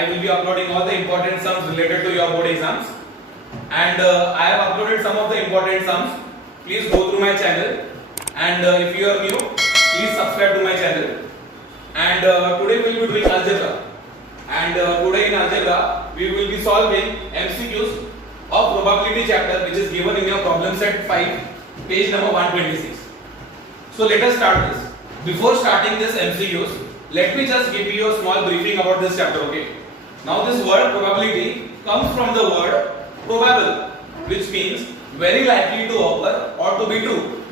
I will be uploading all the important sums related to your board exams, and I have uploaded some of the important sums. Please go through my channel, and if you are new, please subscribe to my channel. And today we will be doing algebra, and today in algebra we will be solving MCQs of probability chapter, which is given in your problem set 5, page number 126. So let us start this. Before starting this MCQs, let me just give you a small briefing about this chapter, okay? Now this word probability comes from the word probable, which means very likely to occur or to be true.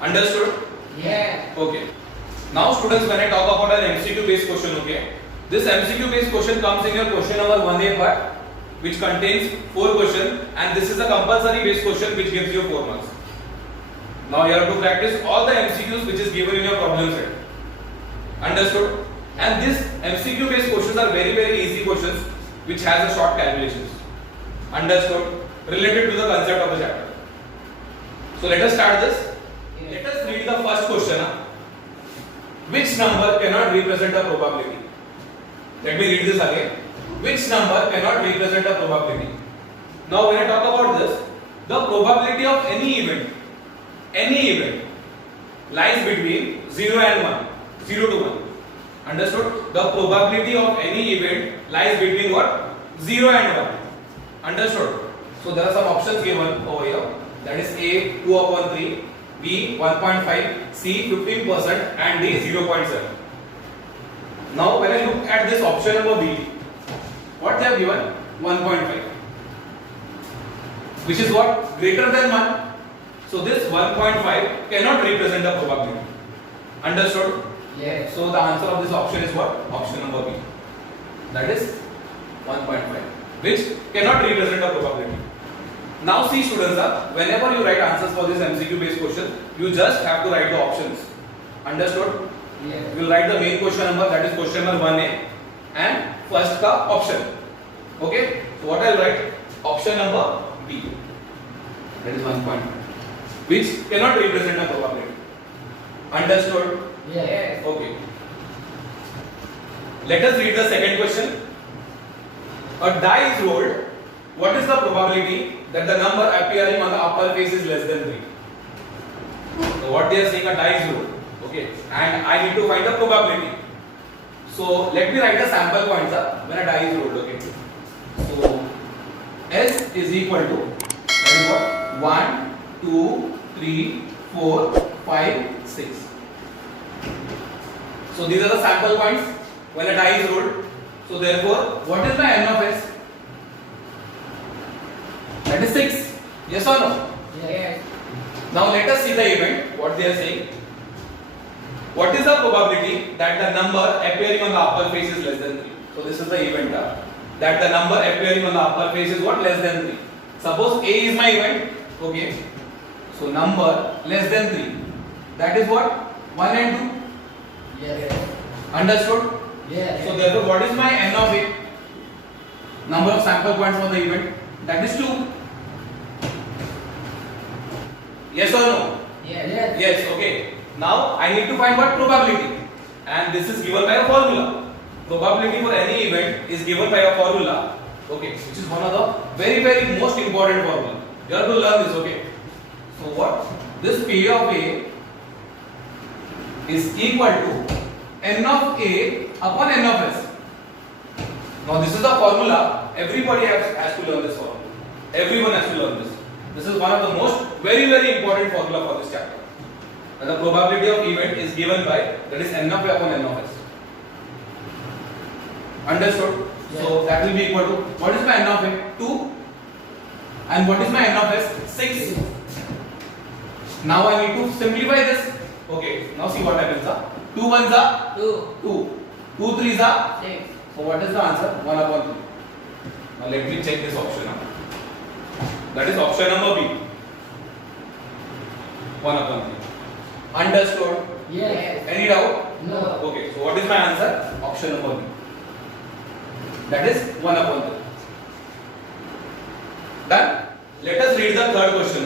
Understood? Yeah. Okay. Now students, when I talk about an MCQ based question, okay? This MCQ based question comes in your question number 1A part, which contains 4 questions, and this is a compulsory based question which gives you 4 marks. Now you have to practice all the MCQs which is given in your problem set. Understood? And these MCQ based questions are very easy questions which has a short calculations. Understood? Related to the concept of the chapter. So let us start this. Let us read the first question. Which number cannot represent a probability? Let me read this again. Which number cannot represent a probability? Now when I talk about this, the probability of any event lies between 0 and 1, 0 to 1. Understood? The probability of any event lies between what? 0 and 1. Understood? So there are some options given over here. That is A 2 upon 3, B 1.5, C 15%, and D 0.7. Now when I look at this option number B, what they have given? 1.5, which is what? Greater than 1. So this 1.5 cannot represent a probability. Understood? Yes. So the answer of this option is what? Option number B. That is 1.5, which cannot represent a probability. Now see students, whenever you write answers for this MCQ based question, you just have to write the options. Understood? Yes. You will write the main question number, that is question number 1A, and first ka option. Okay? So what I will write? Option number B. That is 1.5, which cannot represent a probability. Understood? Yes. Okay. Let us read the second question. A die is rolled. What is the probability that the number appearing on the upper face is less than 3? So what they are saying, a die is rolled. Okay. And I need to find the probability. So let me write the sample points when a die is rolled. Okay. So S is equal to, that is what? 1, 2, 3, 4, 5, 6. So these are the sample points when a die is rolled. So therefore, what is my n of S? That is 6. Yes or no? Yes. Now let us see the event, what they are saying. What is the probability that the number appearing on the upper face is less than 3? So this is the event that the number appearing on the upper face is what? Less than 3. Suppose A is my event. Okay. So number less than 3. That is what? 1 and 2. Yes. Understood? Yes. So therefore, what is my n of A? Number of sample points for the event. That is 2. Yes or no? Yes. Yes. Okay. Now I need to find what? Probability. And this is given by a formula. Probability for any event is given by a formula. Okay. Which is one of the very most important formula. You have to learn this. Okay. So what? This P of A is equal to n of A upon n of S. Now this is the formula. Everybody has to learn this formula. Everyone has to learn this. This is one of the most very important formula for this chapter. And the probability of event is given by, that is n of A upon n of S. Understood? Yes. So that will be equal to, what is my n of A? 2. And what is my n of S? 6. Now I need to simplify this. Okay. Now see what happens. 2 ones are 2. 2. 2 threes are. 6. So what is the answer? 1 upon 3. Now let me check this option. That is option number B. 1 upon 3. Understood? Yes. Any doubt? No. Okay. So what is my answer? Option number B. That is 1 upon 3. Done? Let us read the third question.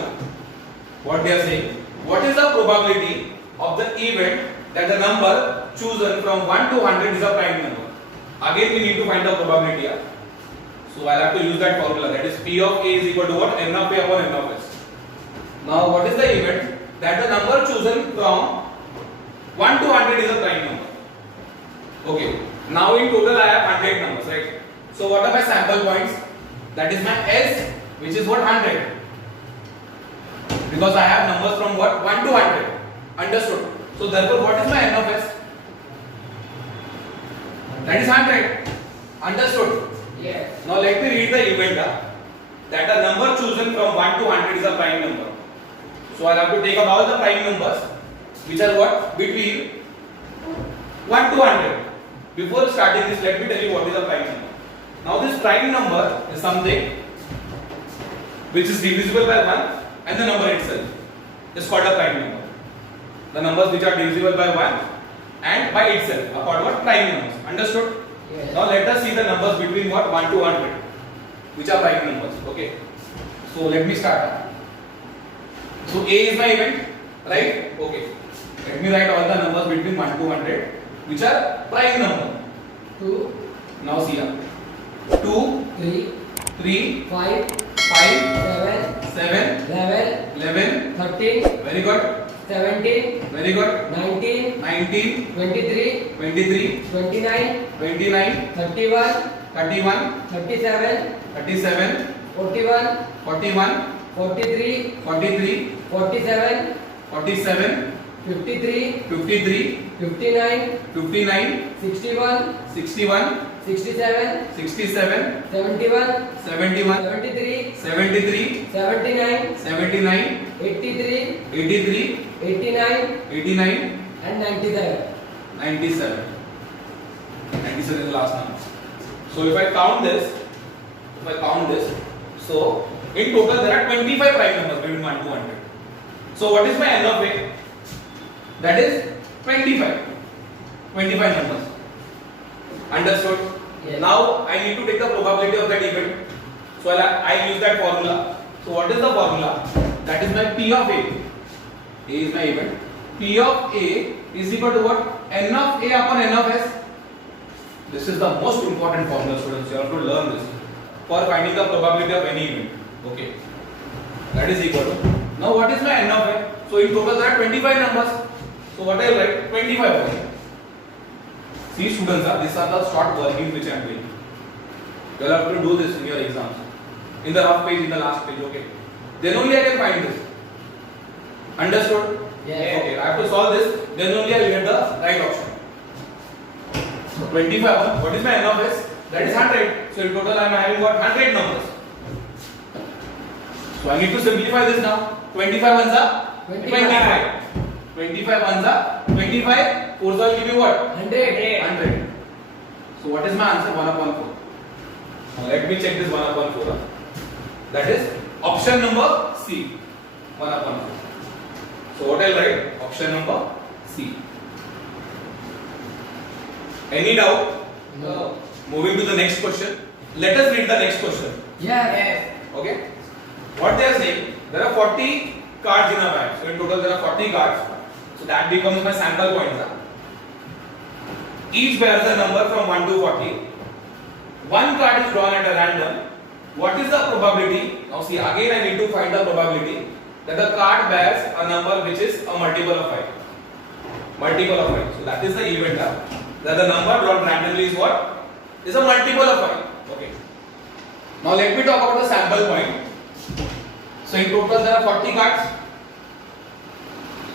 What they are saying. What is the probability of the event that the number chosen from 1 to 100 is a prime number? Again we need to find the probability here. So I'll have to use that formula, that is P of A is equal to what? N of A upon N of S. Now what is the event? That the number chosen from 1 to 100 is a prime number. Okay. Now in total I have 100 numbers, right? So what are my sample points? That is my S, which is what? 100. Because I have numbers from what? 1 to 100. Understood? So therefore what is my N of S? That is 100. Understood? Yes. Now let me read the event that a number chosen from 1 to 100 is a prime number. So I'll have to take out all the prime numbers which are what? Between 1 to 100. Before starting this, let me tell you what is a prime number. Now this prime number is something which is divisible by 1 and the number itself is called a prime number. The numbers which are divisible by 1 and by itself are called what? Prime numbers. Understood? Yes. Now let us see the numbers between what? 1 to 100, which are prime numbers. Okay. So let me start. So A is my event, right? Okay. Let me write all the numbers between 1 to 100, which are prime number. 2, Now see here. 2, 3, 3, 5, 5, 7, 7, 11, 11. 13, Very good. 17, Very good. 19, 19, 23, 23, 29, 29, 31, 31, 37, 37, 41, 41, 43, 43, 47, 47, 53, 53, 59, 59, 61, 61, 67, 67, 71, 71, 73, 73, 79, 79, 83, 83, 89, 89, and 97. 97. 97 is the last number. So if I count this, so in total there are 25 prime numbers between 1 to 100. So what is my N of A? That is 25. 25 numbers. Understood? Yes. Now I need to take the probability of that event. So I use that formula. So what is the formula? That is my P of A. A is my event. P of A is equal to what? N of A upon N of S. This is the most important formula, students. You have to learn this for finding the probability of any event. Okay. That is equal to. Now what is my N of A? So in total there are 25 numbers. So what I will write? 25 only. See students, these are the short workings which I am doing. You will have to do this in your exams. In the rough page, in the last page, okay. Then only I can find this. Understood? Yes. Okay, I have to solve this, then only I will get the right option. So 25, what is my N of S? That is 100. So in total I am having what? 100 numbers. So I need to simplify this now. 25 ones are 25. 25 ones are 25. 4s will give you what? 100. 100. So what is my answer? 1 upon 4. Now let me check this 1 upon 4. That is option number C. 1 upon 4. So what I'll write? Option number C. Any doubt? No. Moving to the next question. Let us read the next question. Yes. Okay? What they are saying, there are 40 cards in a bag. So in total there are 40 cards. So that becomes my sample points. Each bears a number from 1 to 40. One card is drawn at a random. What is the probability? Now see, again I need to find the probability that the card bears a number which is a multiple of 5. Multiple of 5. So that is the event that the number drawn randomly is what? Is a multiple of 5. Okay. Now let me talk about the sample point. So in total there are 40 cards.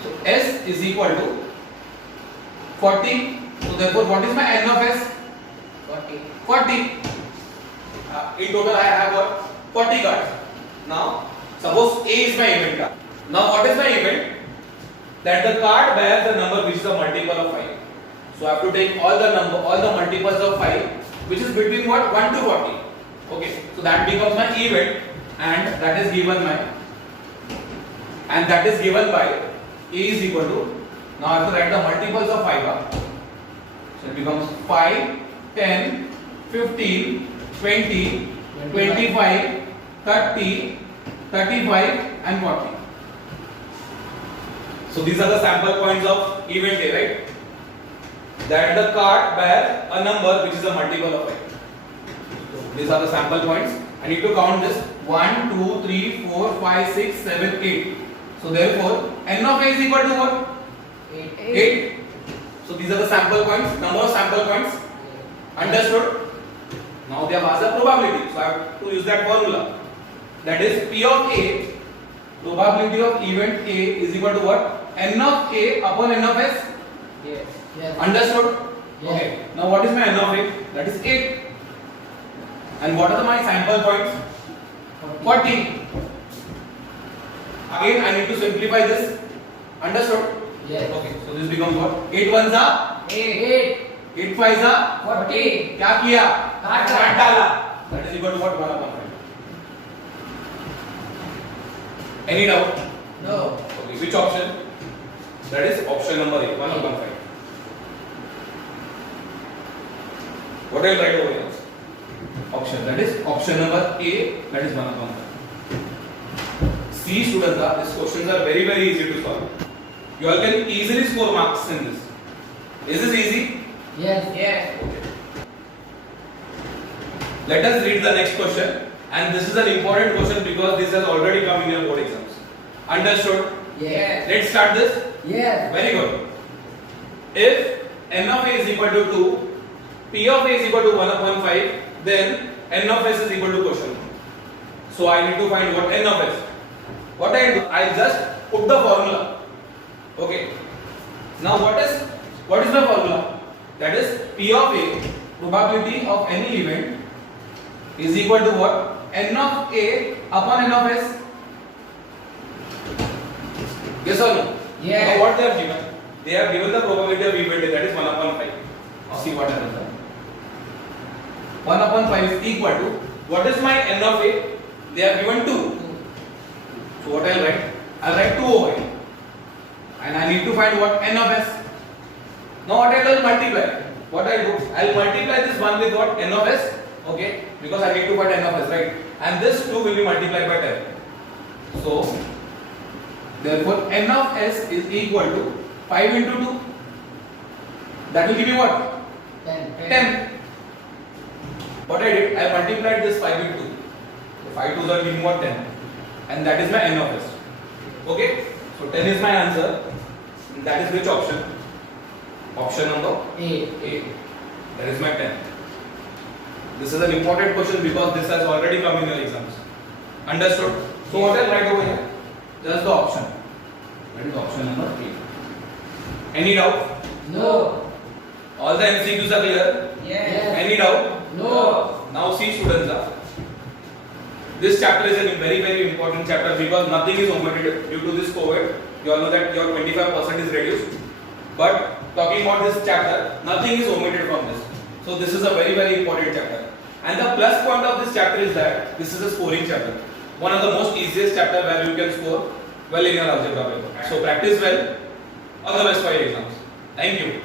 So S is equal to 40. So therefore what is my N of S? 40. 40. In total I have what? 40 cards. Now suppose A is my event card. Now what is my event? That the card bears a number which is a multiple of 5. So I have to take all the multiples of 5 which is between what? 1 to 40. Okay. So that becomes my event and that is given by A is equal to, now I have to write the multiples of 5. So it becomes 5, 10, 15, 20, 25, 30, 35 and 40. So these are the sample points of event A, right? that the card bear a number which is a multiple of 8. These are the sample points. I need to count this 1, 2, 3, 4, 5, 6, 7, 8. So therefore, n of a is equal to what? 8. So these are the sample points, number of sample points. Understood? Now they have asked the probability. So I have to use that formula. That is P of A, probability of event A is equal to what? N of A upon N of S. Yes. Yes. Understood? Yes. Okay. Now what is my N of A? That is 8. And what are my sample points? 40. Again I need to simplify this. Understood? Yes. Okay. So this becomes what? 8 ones are 8. 8 fives are 40. क्या किया? काट काट डाला. That is equal to what? 1 upon 5. Any doubt? No. Okay. Which option? That is option number A. 1 upon 5. What I will write over here? Option. That is option number A. That is 1 upon 5. See students, these questions are very easy to solve. You all can easily score marks in this. Is this easy? Yes. Yes. Let us read the next question, and this is an important question because this has already come in your board exams. Understood? Yes. Let's start this. Yes. Very good. If n of a is equal to 2, p of a is equal to 1 upon 5, then n of s is equal to quotient. So I need to find what n of s. What I do? I just put the formula. Okay. Now what is the formula? That is P of A, probability of any event is equal to what? N of A upon N of S. Yes or no? Yes. Now what they have given? They have given the probability of event A, that is 1 upon 5. Now see what happens. 1 upon 5 is equal to, what is my N of A? They have given 2. So what I'll write? I'll write 2 over here. And I need to find what? N of S. Now what I will multiply? What I do? I'll multiply this one with what? N of S. Okay? Because I need to find N of S, right? And this 2 will be multiplied by 10. So, therefore N of S is equal to 5 into 2. That will give you what? 10. What I did? I multiplied this 5 with 2. So 5 2s are giving what? 10. And that is my N of S. Okay? So 10 is my answer. And that is which option? Option number A. That is my 10. This is an important question because this has already come in your exams. Understood? So what I'll write over here? Just the option. That is option number A. Any doubt? No. All the MCQs are clear? Yes. Any doubt? No. Now see students are. This chapter is a very important chapter because nothing is omitted due to this COVID. You all know that your 25% is reduced. But talking about this chapter, nothing is omitted from this. So this is a very important chapter. And the plus point of this chapter is that this is a scoring chapter. One of the most easiest chapter where you can score well in your algebra paper. So practice well. All the best for your exams. Thank you.